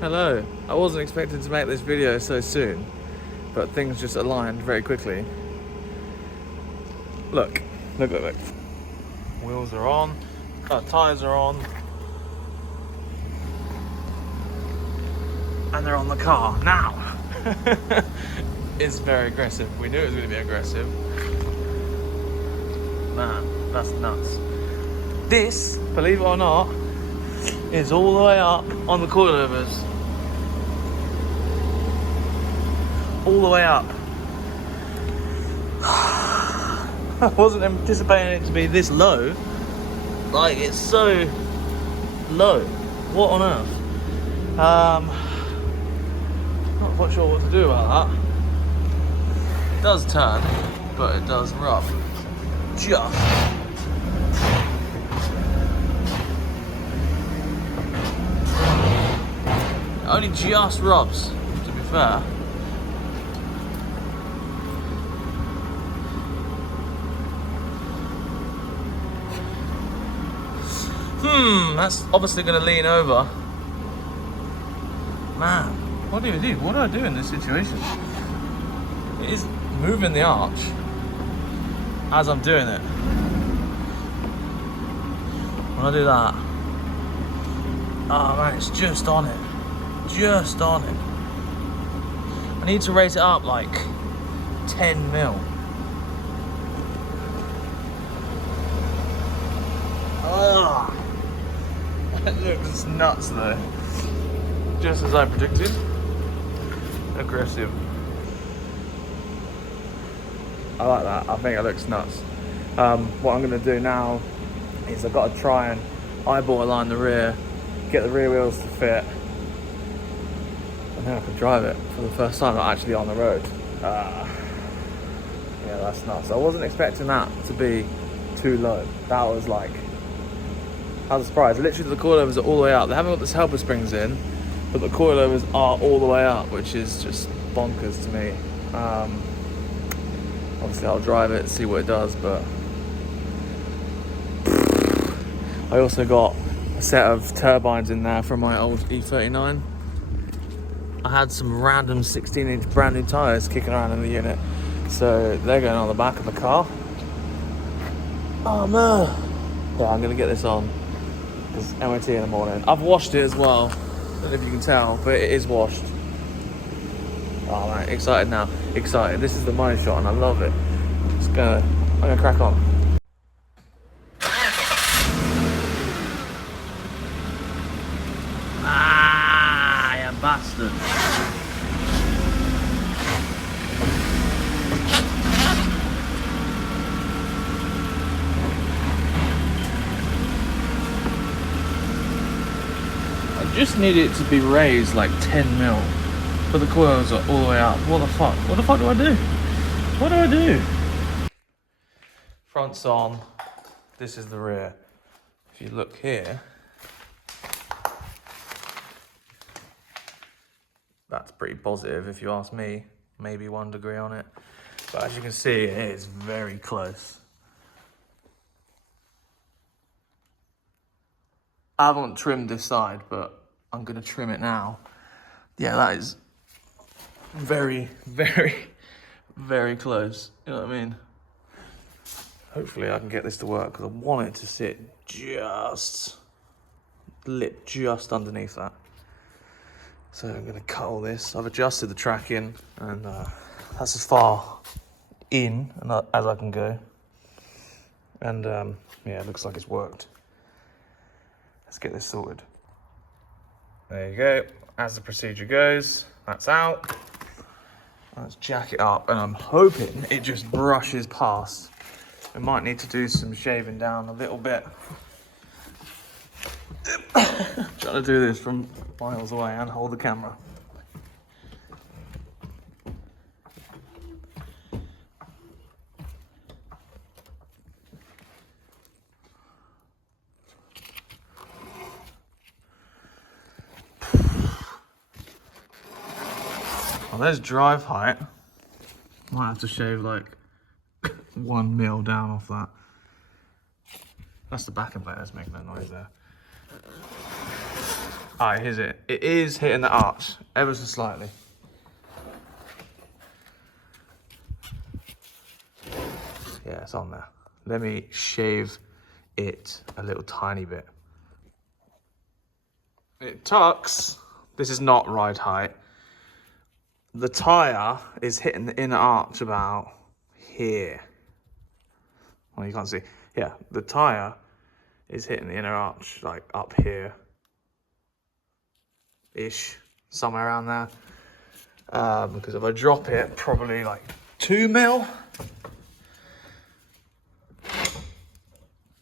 Hello. I wasn't expecting to make this video so soon, but things just aligned very quickly. Look. Wheels are on, tyres are on, and they're on the car now. It's very aggressive. We knew it was going to be aggressive. Man, that's nuts. This, believe it or not, is all the way up on the coilovers. All the way up. I wasn't anticipating it to be this low. Like, it's so low. What on earth? Not quite sure what to do about that. It does turn, but it does rub. Just. Only just rubs, to be fair. That's obviously going to lean over. Man, what do you do? What do I do in this situation? It is moving the arch as I'm doing it. When I do that, oh man, it's just on it. Just on it. I need to raise it up like 10 mil. Ugh. It looks nuts though. Just as I predicted. Aggressive. I like that. I think it looks nuts. What I'm going to do now is I've got to try and eyeball align the rear, get the rear wheels to fit, and then I can drive it for the first time, not actually on the road. Yeah, that's nuts. I wasn't expecting that to be too low. That was like, I was surprised. Literally the coilovers are all the way up. They haven't got this helper springs in, but the coilovers are all the way up, which is just bonkers to me. Obviously I'll drive it, see what it does, but I also got a set of turbines in there from my old E39. I had some random 16-inch brand new tyres kicking around in the unit, so they're going on the back of the car. Oh no! Yeah, I'm gonna get this on. It's MOT in the morning. I've washed it as well. I don't know if you can tell, but it is washed. Oh man, excited now. Excited. This is the money shot and I love it. I'm gonna crack on. Ah, you bastard. I just need it to be raised like 10 mil. But the coils are all the way up. What the fuck? What the fuck do I do? What do I do? Front's on. This is the rear. If you look here, that's pretty positive if you ask me. Maybe 1 degree on it. But as you can see, it is very close. I haven't trimmed this side, but I'm gonna trim it now. Yeah, that is very, very, very close. You know what I mean? Hopefully I can get this to work because I want it to sit just underneath that. So I'm going to cut all this. I've adjusted the tracking and that's as far in as I can go. And yeah, it looks like it's worked. Let's get this sorted. There you go. As the procedure goes, that's out. Let's jack it up, and I'm hoping it just brushes past. We might need to do some shaving down a little bit. Trying to do this from miles away and hold the camera. Well, there's drive height. Might have to shave like 1 mil down off that. That's the backing plate that's making that noise there. Alright, here's it. It is hitting the arch, ever so slightly. Yeah, it's on there. Let me shave it a little tiny bit. It tucks. This is not ride height. The tyre is hitting the inner arch about here. Well, you can't see. Yeah, the tyre is hitting the inner arch, like up here. Ish, somewhere around there. Because if I drop it, probably like 2 mil.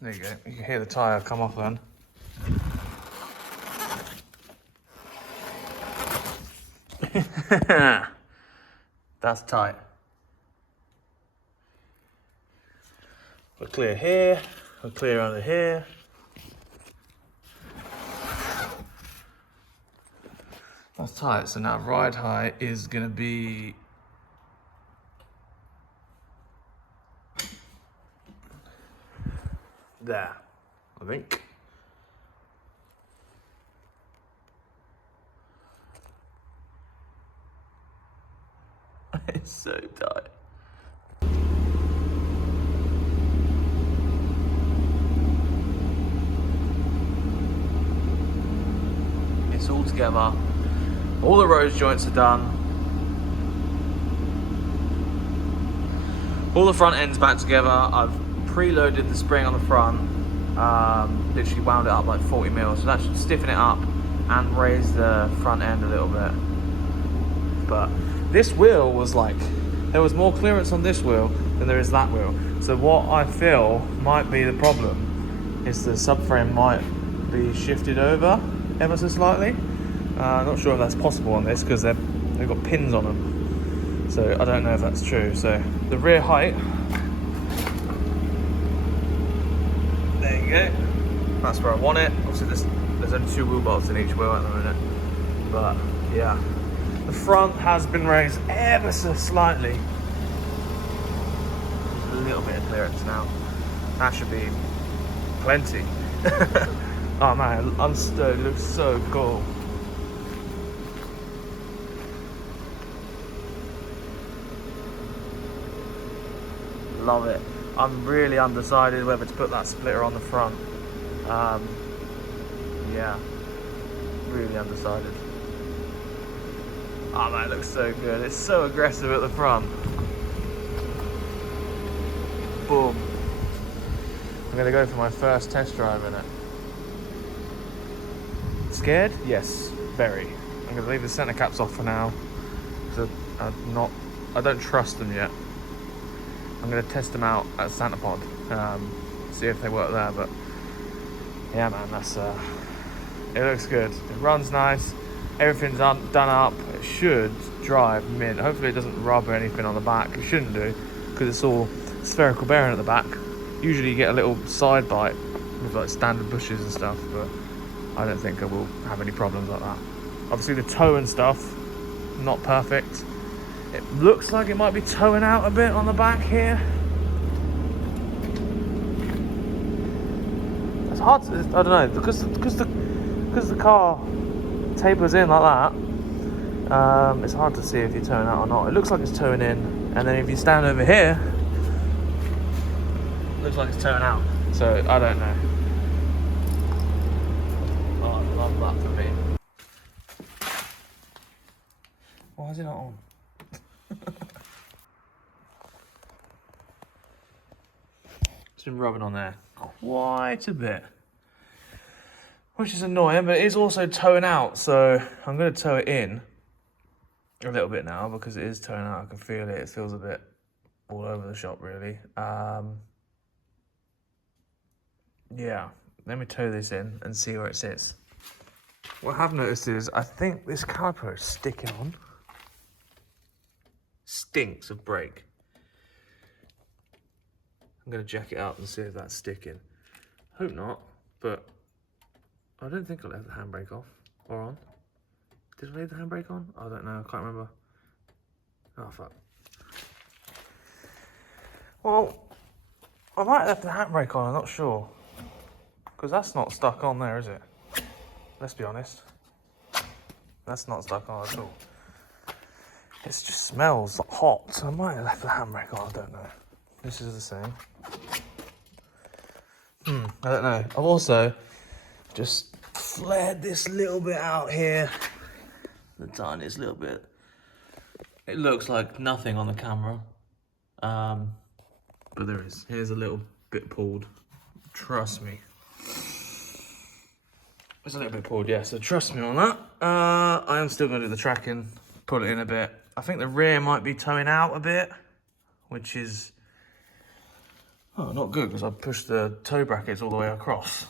There you go. You can hear the tyre come off then. That's tight. We're clear here. We're clear under here. That's tight. So now ride height is going to be there, I think. It's so tight. It's all together. All the rose joints are done. All the front ends back together. I've preloaded the spring on the front. Literally wound it up like 40 mil, so that should stiffen it up and raise the front end a little bit. But this wheel was like, there was more clearance on this wheel than there is that wheel. So what I feel might be the problem is the subframe might be shifted over ever so slightly. Not sure if that's possible on this because they've got pins on them. So I don't know if that's true. So the rear height, there you go. That's where I want it. Obviously there's only 2 wheel bolts in each wheel at the minute. But yeah. The front has been raised ever so slightly. Just a little bit of clearance now. That should be plenty. Oh man, unstowed looks so cool. Love it. I'm really undecided whether to put that splitter on the front. Yeah, really undecided. Oh man, it looks so good. It's so aggressive at the front. Boom. I'm gonna go for my first test drive in it. Scared? Yes, very. I'm gonna leave the center caps off for now. So I don't trust them yet. I'm gonna test them out at Santa Pod. See if they work there, but yeah man, that's it looks good. It runs nice. Everything's done up. It should drive mint. Hopefully it doesn't rub or anything on the back. It shouldn't do, because it's all spherical bearing at the back. Usually you get a little side bite with like standard bushes and stuff, but I don't think I will have any problems like that. Obviously the toe and stuff, not perfect. It looks like it might be towing out a bit on the back here. It's hard to, I don't know, because the car tapers in like that, it's hard to see if you're towing out or not. It looks like it's towing in, and then if you stand over here, it looks like it's towing out. So I don't know. Oh, I love that for me. Why is it not on? It's been rubbing on there quite a bit, which is annoying, but it is also towing out, so I'm going to tow it in a little bit now because it is towing out. I can feel it. It feels a bit all over the shop, really. Yeah, let me tow this in and see where it sits. What I have noticed is I think this caliper is sticking on. Stinks of brake. I'm going to jack it up and see if that's sticking. Hope not, but I don't think I left the handbrake off or on. Did I leave the handbrake on? I don't know, I can't remember. Oh fuck. Well, I might have left the handbrake on, I'm not sure. Because that's not stuck on there, is it? Let's be honest. That's not stuck on at all. It just smells hot, so I might have left the handbrake on, I don't know. This is the same. I don't know. I've also just flared this little bit out here. The tiniest little bit. It looks like nothing on the camera. But there is. Here's a little bit pulled. Trust me. It's a little bit pulled, yeah, so trust me on that. I am still going to do the tracking, pull it in a bit. I think the rear might be towing out a bit, which is not good because I pushed the tow brackets all the way across.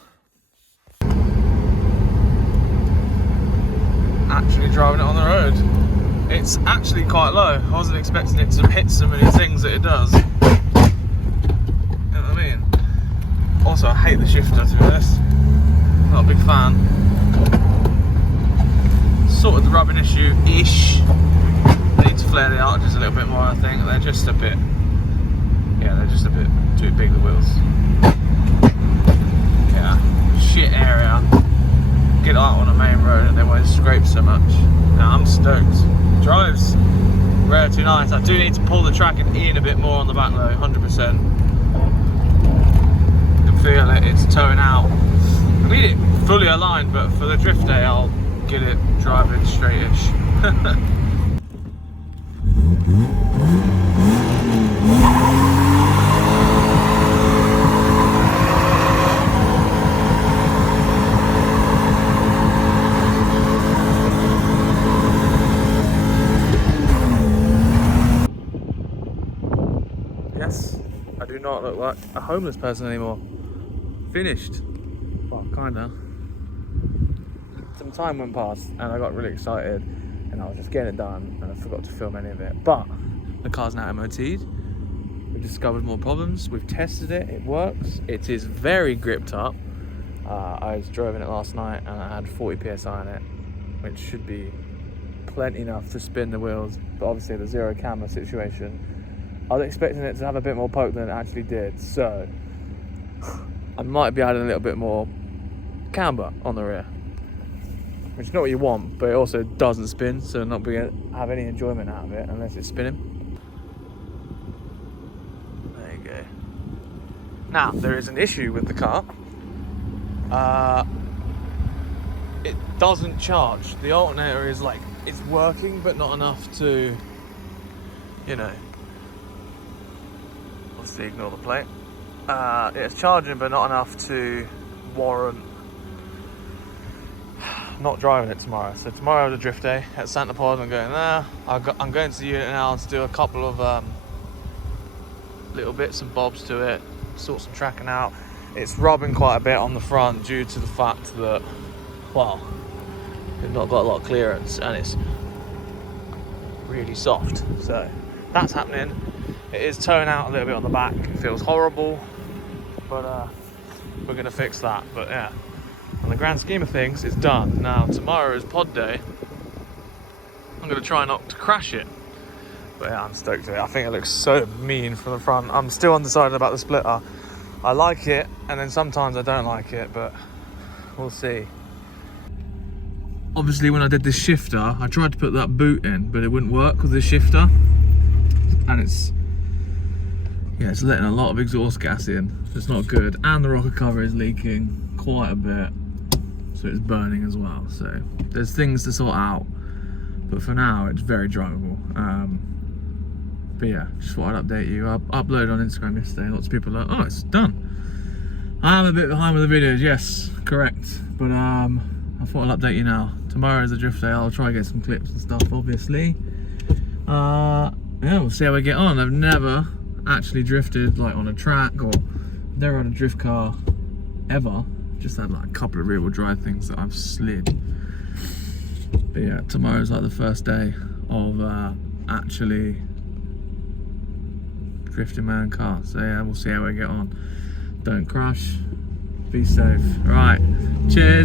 Actually driving it on the road. It's actually quite low. I wasn't expecting it to hit so many things that it does. You know what I mean? Also, I hate the shifter, to be honest. Not a big fan. Sorted the rubbing issue-ish. Need to flare the arches a little bit more, I think. They're just a bit, they're just a bit too big, the wheels. Yeah, shit area. Get out on a main road and they won't scrape so much. Now I'm stoked. Drives rare too nice. I do need to pull the tracking in a bit more on the back though, 100%. You can feel it, it's towing out. I need it fully aligned, but for the drift day I'll get it driving straight-ish. Yes, I do not look like a homeless person anymore. Finished. Well, kinda. Some time went past and I got really excited and I was just getting it done and I forgot to film any of it. But the car's now MOT'd. We've discovered more problems. We've tested it. It works. It is very gripped up. I was driving it last night and I had 40 psi on it, which should be plenty enough to spin the wheels. But obviously the zero camera situation, I was expecting it to have a bit more poke than it actually did. So I might be adding a little bit more camber on the rear, which is not what you want, but it also doesn't spin, so not be able to have any enjoyment out of it unless it's spinning. There you go. Now, there is an issue with the car. It doesn't charge. The alternator is like, it's working, but not enough to, you know, let's ignore the plate. It's charging, but not enough to warrant not driving it tomorrow. So tomorrow is a drift day at Santa Pod. I'm going there. I'm going to the unit now to do a couple of little bits and bobs to it, sort some tracking out. It's rubbing quite a bit on the front due to the fact that, well, we've not got a lot of clearance and it's really soft. So that's happening. It is towing out a little bit on the back. It feels horrible, but we're gonna fix that. But yeah, on the grand scheme of things, it's done. Now tomorrow is pod day. I'm gonna try not to crash it, but yeah, I'm stoked with it. I think it looks so mean from the front. I'm still undecided about the splitter. I like it, and then sometimes I don't like it, but we'll see. Obviously, when I did this shifter, I tried to put that boot in, but it wouldn't work with the shifter, and it's letting a lot of exhaust gas in. It's not good, and the rocker cover is leaking quite a bit, so it's burning as well. So there's things to sort out, but for now it's very drivable. But yeah, just thought I'd update you. I uploaded on Instagram yesterday. Lots of people are like, "Oh, it's done." I'm a bit behind with the videos, yes, correct. But I thought I'd update you now. Tomorrow is a drift day. I'll try and get some clips and stuff, obviously. Yeah, we'll see how we get on. I've never actually drifted like on a track, or never had a drift car ever. Just had like a couple of rear-wheel drive things that I've slid. But yeah, tomorrow's like the first day of actually drifting my own car. So yeah, we'll see how we get on. Don't crash. Be safe. All right. Cheers.